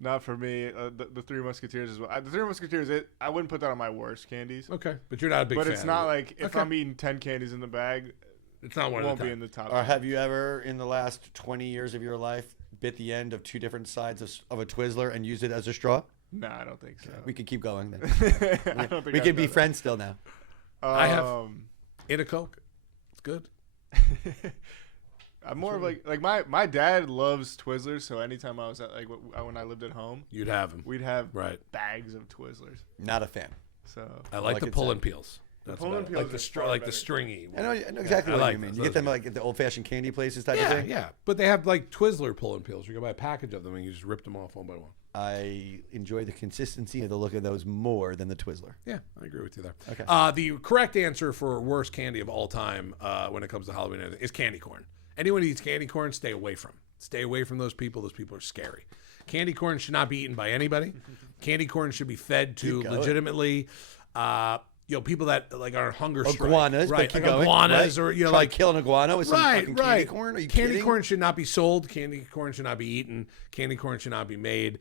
not for me. The Three Musketeers as well. The Three Musketeers, I wouldn't put that on my worst candies. Okay, but you're not a big fan. But it's not of it. like if Okay. I'm eating 10 candies in the bag, It's not it one won't of the be top. in the top. Or have you ever, in the last 20 years of your life, bit the end of two different sides of a Twizzler and used it as a straw? No, I don't think so. We could keep going then. I don't think We I've could be done friends still now. that. I have- In a Coke. It's good. I'm more of like my dad loves Twizzlers, so anytime I was at when I lived at home, You'd have them. we'd have Right. bags of Twizzlers. Not a fan. So I like like the it pull said. and peels. That's pull and about it. Like peels the are far like the better. stringy. I know One. exactly I what like you mean. those. You get Those them are like at the old-fashioned candy places type of Yeah, thing. yeah. But they have like Twizzler pull and peels. You can buy a package of them and you just rip them off one by one. I enjoy the consistency of the look of those more than the Twizzler. Yeah, I agree with you there. Okay. The correct answer for worst candy of all time when it comes to Halloween is candy corn. Anyone who eats candy corn, stay away from. Stay away from those people. Those people are scary. Candy corn should not be eaten by anybody. Candy corn should be fed to Keep going. legitimately, people that like are on hunger strike. Iguanas, right? but keep Like going, iguanas, right? or Try like kill an iguana with some fucking candy corn. Are you candy kidding? corn should not be sold. Candy corn should not be eaten. Candy corn should not be made.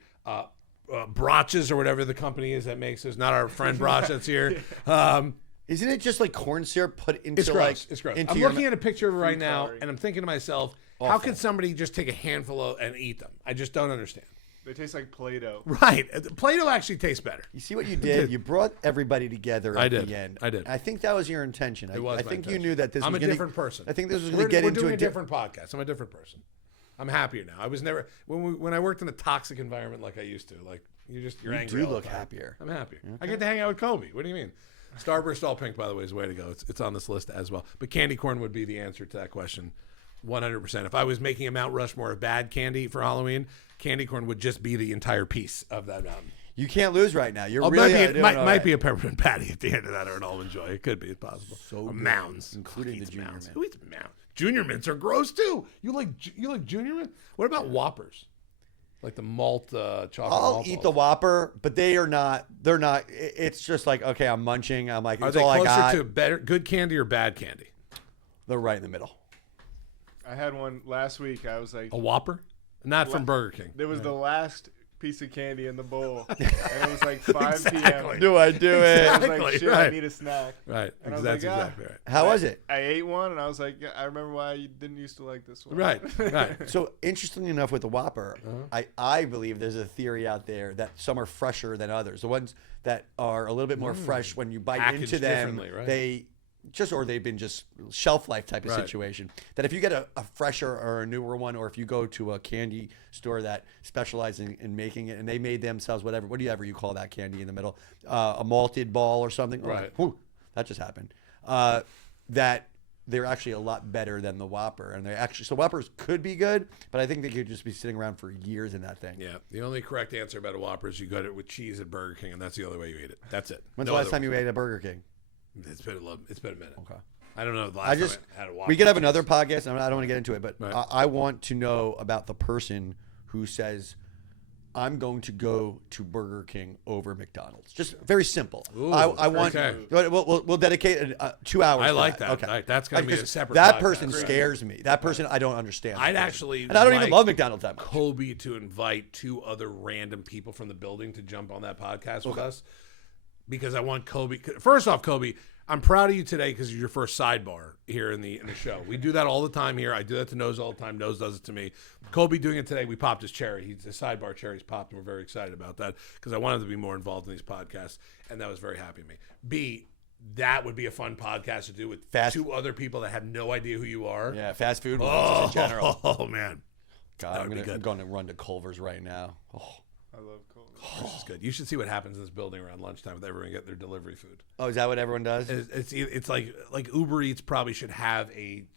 Brach's or whatever the company is that makes this, not our friend Brach that's here. Isn't it just like corn syrup put into It's gross. like It's gross. into I'm your looking mou- at a picture of it right Food now, coloring. and I'm thinking to myself, how Awful. could somebody just take a handful of and eat them? I just don't understand. they taste like Play-Doh. Right. Play-Doh actually tastes better. You see what you did? You brought everybody together I at did. the end. I did. I think that was your intention. It was I my think you intention. knew that this I'm was a gonna, different person. I think this was going We're to get into doing a a different podcast. I'm a different person. I'm happier now. I was never when I worked in a toxic environment like I used to. Like you're You angry. do all the look time. happier. I'm happier. I get to hang out with Kobe. What do you mean? Starburst all pink, by the way, is the way to go. It's on this list as well. But candy corn would be the answer to that question, 100%. If I was making a Mount Rushmore of bad candy for Halloween, candy corn would just be the entire piece of that mountain. You can't lose right now. You're Oh, really might doing might be a peppermint patty at the end of that, or an almond joy. It could be. It's possible. So Or good. mounds, Including Who the eats Junior mounds? Mint. Who eats mounds? Junior mints are gross too. You like Junior Mint? What about Whoppers? Like the malt chocolate. I'll malt eat the balls. Whopper, but they are not. They're not. It's just like okay, I'm munching. I'm like, Are it's they all I got. closer to good candy or bad candy? They're right in the middle. I had one last week. I was like, A Whopper? Not from Burger King. there was the last piece of candy in the bowl, and it was like 5 Exactly. p.m. Do I do it? I was Exactly, like, shit, right. I need a snack. Right. And I was That's like, exactly right. How was it? I ate one, and I was like, yeah, I remember why you didn't used to like this one. Right. Right. So interestingly enough, with the Whopper, I believe there's a theory out there that some are fresher than others. The ones that are a little bit more fresh, when you bite Packaged into them, differently, right? they or they've been just shelf life type of Right. situation. That if you get a fresher or a newer one, or if you go to a candy store that specializes in making it, and they made themselves whatever you call that candy in the middle, a malted ball or something. Right. Whew, that just happened. That they're actually a lot better than the Whopper, and they actually Whoppers could be good, but I think they could just be sitting around for years in that thing. Yeah. The only correct answer about a Whopper is you got it with cheese at Burger King, and that's the only way you eat it. That's it. When's No the last other time way. you ate at Burger King? It's been a minute. Okay. I don't know the last I just time I had a Whopper. we could have with another cheese. podcast, and I don't want to get into it, but Right. I want to know about the person who says, "I'm going to go to Burger King over McDonald's." Just very simple. Ooh, I want. okay. We'll dedicate 2 hours. I to like that. Okay, Right, that's gonna be a Because separate That podcast. person Right. scares me. That person I don't understand. I'd that person. actually and I don't even like love McDonald's that much. Kobe to invite 2 other random people from the building to jump on that podcast with us, because I want Kobe. First off, Kobe, I'm proud of you today because you're your first sidebar here in the show. We do that all the time here. I do that to Nose all the time. Nose does it to me. Kobe doing it today. We popped his cherry. He's a sidebar cherry's popped, and we're very excited about that because I wanted to be more involved in these podcasts, and that was very happy with me. B, that would be a fun podcast to do with Fast- 2 other people that have no idea who you are. Yeah, fast food ones Oh, in general. oh man. God, would be good. I'm going to run to Culver's right now. Oh. I love Culver's. This is good. You should see what happens in this building around lunchtime with everyone getting their delivery food. Oh, is that what everyone does? It's like Uber Eats probably should have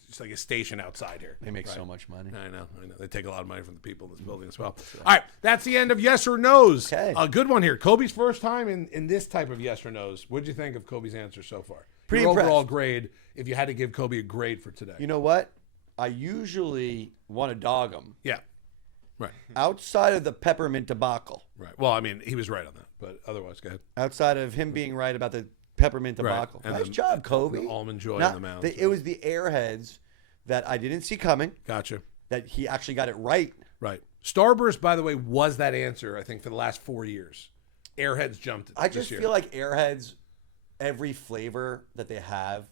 just like a station outside here. They make Right. so much money. I know. They take a lot of money from the people in this building as well. All right, that's the end of yes or no's. Okay. A good one here. Kobe's first time in this type of yes or no's. What'd you think of Kobe's answer so far? Pretty Your overall impressed. grade, if you had to give Kobe a grade for today. You know what? I usually want to dog him. Yeah. Right. Outside of the peppermint debacle, Right. Well, I mean, he was right on that, but otherwise, go ahead. outside of him being right about the peppermint Right. debacle, And nice the- job, Kobe. the almond joy Not- in the mouth. It was the airheads that I didn't see coming. Gotcha. That he actually got it right. Right. Starburst, by the way, was that answer, I think, for the last 4 years. Airheads jumped I this just year. feel like airheads, every flavor that they have,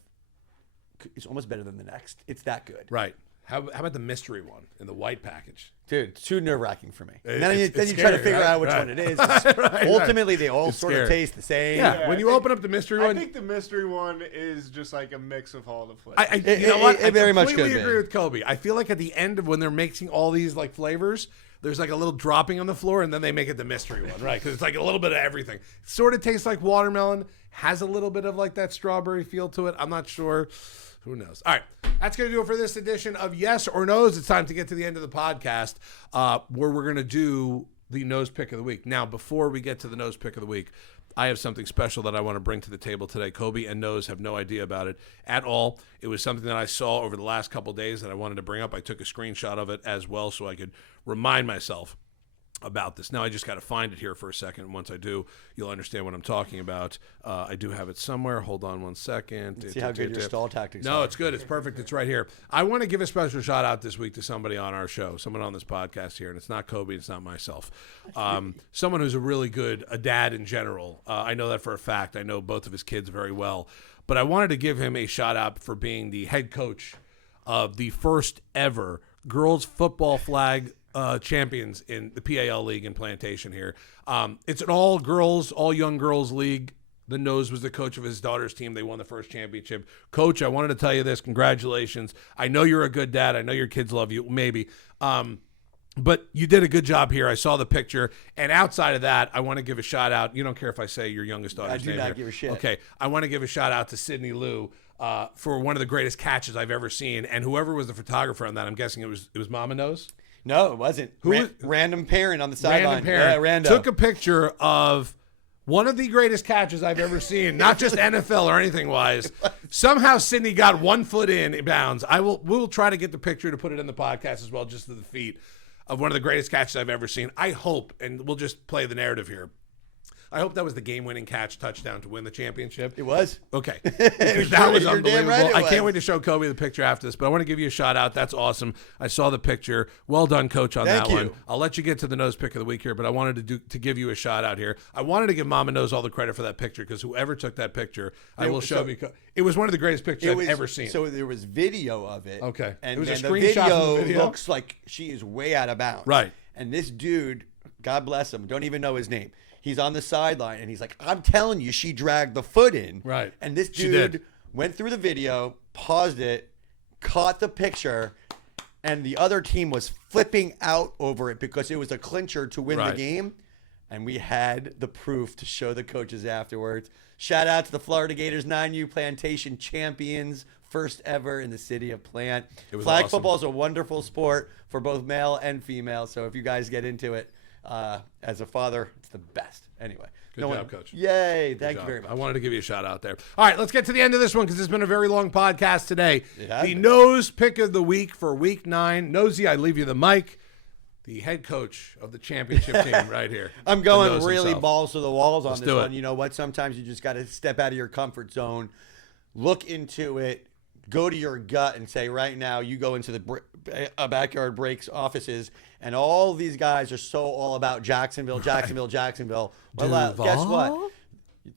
is almost better than the next. It's that good. Right. How about the mystery one in the white package? Dude, it's too nerve-wracking for me. And It's then you try to scary, figure right? out which Right. one it is. Right. Ultimately, they all It's sort scary. of taste the same. Yeah, Yeah, when I you think- open up the mystery I one, think the mystery one is just like a mix of all the flavors. you know what? it very much completely could be. agree with Kobe. I feel like at the end of when they're mixing all these like flavors, there's like a little dropping on the floor, and then they make it the mystery one, right? Because it's like a little bit of everything. Sort of tastes like watermelon, has a little bit of like that strawberry feel to it. I'm not sure. Who knows? All right, that's going to do it for this edition of Yes or No's. It's time to get to the end of the podcast where we're going to do the nose pick of the week. Now, before we get to the nose pick of the week, I have something special that I want to bring to the table today. Kobe and Nose have no idea about it at all. It was something that I saw over the last couple days that I wanted to bring up. I took a screenshot of it as well so I could remind myself about this. Now I just got to find it here for a second. And once I do, you'll understand what I'm talking about. I do have it somewhere. Hold on one second. See how good your stall tactics No, are. it's good. It's perfect. It's right here. I want to give a special shout out this week to somebody on our show, someone on this podcast here, and it's not Kobe, it's not myself. Someone who's a dad in general. I know that for a fact. I know both of his kids very well. But I wanted to give him a shout out for being the head coach of the first ever girls football flag champions in the PAL league in Plantation here. It's an all young girls league. The Nose was the coach of his daughter's team. They won the first championship. Coach, I wanted to tell you this. Congratulations. I know you're a good dad. I know your kids love you, maybe. But you did a good job here. I saw the picture. And outside of that, I want to give a shout out. You don't care if I say your youngest daughter's do name not here. give a shit. Okay. I want to give a shout out to Sydney Lou for one of the greatest catches I've ever seen. And whoever was the photographer on that, I'm guessing it was Mama Nose. No, it wasn't. Random parent on the sideline. Random parent Yeah, rando. took a picture of one of the greatest catches I've ever seen, not just NFL or anything wise. Somehow Sydney got 1 foot in bounds. We'll try to get the picture to put it in the podcast as well, just to the feet of one of the greatest catches I've ever seen. I hope, and we'll just play the narrative here, I hope that was the game-winning touchdown to win the championship. It was. Okay. Because that was You're damn unbelievable. right it I can't was. wait to show Kobe the picture after this, but I want to give you a shout out. That's awesome. I saw the picture. Well done, Coach, on Thank that one. you. I'll let you get to the nose pick of the week here, but I wanted to give you a shout out here. I wanted to give Mama Nose all the credit for that picture because whoever took that picture, I will show you. It was one of the greatest pictures I've ever seen. So there was video of it. Okay. And It was a then the screenshot from the video? looks like she is way out of bounds. Right. And this dude, God bless him, don't even know his name. He's on the sideline and he's like, I'm telling you, she dragged the foot in. Right. And this She dude did. went through the video, paused it, caught the picture, and the other team was flipping out over it because it was a clincher to win Right. the game. And we had the proof to show the coaches afterwards. Shout out to the Florida Gators 9U Plantation champions, first ever in the city of Plant. It was Flag awesome. football is a wonderful sport for both male and female. So if you guys get into it, as a father, it's the best. Anyway. Good job, Coach. Yay. Good Thank you job. very much. I wanted to give you a shout out there. All right, let's get to the end of this one because it's been a very long podcast today. It has The been. nose pick of the week for week 9. Nosy, I leave you the mic. The head coach of the championship team right here. I'm The going Nose really himself. balls to the walls on Let's this do it. one. You know what? Sometimes you just got to step out of your comfort zone, look into it, go to your gut, and say, right now, you go into the Backyard Breaks offices, and all these guys are so all about Jacksonville. Well, guess what?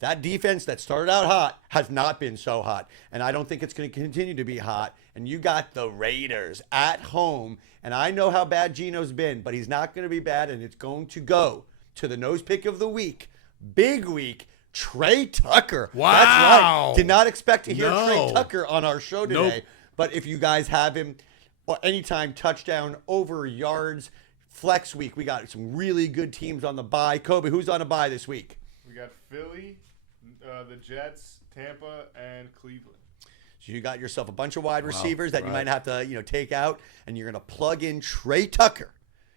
That defense that started out hot has not been so hot. And I don't think it's going to continue to be hot. And you got the Raiders at home. And I know how bad Geno's been, but he's not going to be bad. And it's going to go to the nose pick of the week. Big week. Trey Tucker. Wow. That's right. Did not expect to hear No. Trey Tucker on our show today. Nope. But if you guys have him, or anytime touchdown, over yards, flex week, we got some really good teams on the bye. Kobe, who's on a bye this week? We got Philly, the Jets, Tampa, and Cleveland. So you got yourself a bunch of wide receivers that you right. might have to, take out, and you're going to plug in Trey Tucker.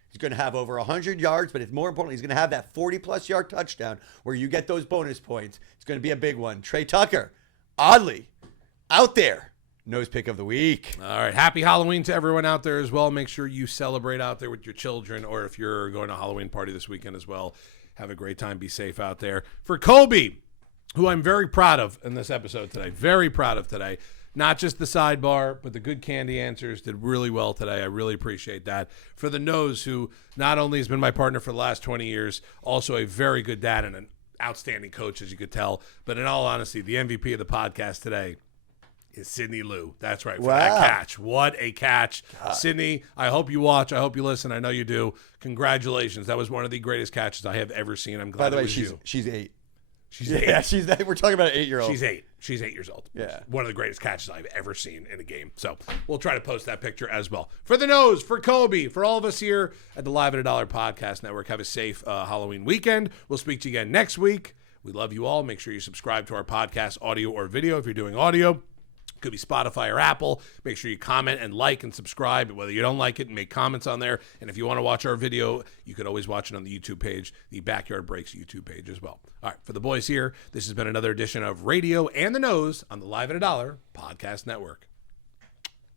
He's going to have over 100 yards, but it's more importantly, he's going to have that 40-plus yard touchdown where you get those bonus points. It's going to be a big one. Trey Tucker, oddly, out there. Nose pick of the week. All right. Happy Halloween to everyone out there as well. Make sure you celebrate out there with your children, or if you're going to a Halloween party this weekend as well, have a great time. Be safe out there. For Kobe, who I'm very proud of in this episode today, very proud of today. Not just the sidebar, but the good candy answers did really well today. I really appreciate that. For the Nose, who not only has been my partner for the last 20 years, also a very good dad and an outstanding coach, as you could tell. But in all honesty, the MVP of the podcast today, is Sydney Lou. That's right, for Wow. that catch. What a catch. Sydney, I hope you watch. I hope you listen. I know you do. Congratulations. That was one of the greatest catches I have ever seen. I'm glad By the it way, was you. she's 8. She's 8. Yeah, we're talking about an 8-year-old. She's 8. She's 8 years old. Yeah. One of the greatest catches I've ever seen in a game. So we'll try to post that picture as well. For the nose, for Kobe, for all of us here at the Live at a Dollar Podcast Network, have a safe Halloween weekend. We'll speak to you again next week. We love you all. Make sure you subscribe to our podcast, audio or video, if you're doing audio. Could be Spotify or Apple. Make sure you comment and like and subscribe. Whether you don't like it, make comments on there. And if you want to watch our video, you could always watch it on the YouTube page, the Backyard Breaks YouTube page as well. All right, for the boys here, this has been another edition of Radio and the Nose on the Live at a Dollar Podcast Network.